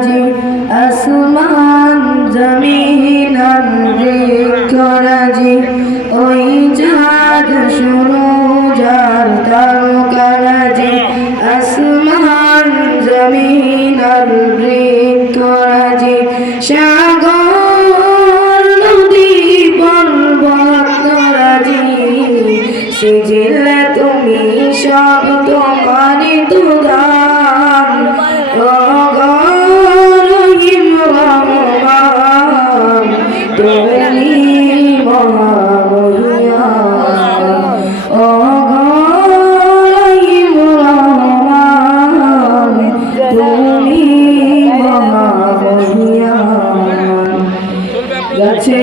রাজি আসমান জমিন রাজি ওই চাঁদ শুরু, যার তারকা রাজি। আসমান জমিন রাজি সাগর, নদী, পর্বত রাজি। সিজিলে তুমি মহামহিয়ান গাছে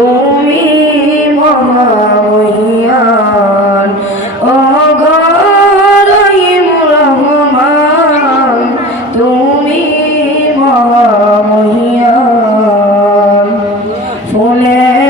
তুমি মহাময়ান অগরহিম রহমান তুমি মহাময়ান ফুলে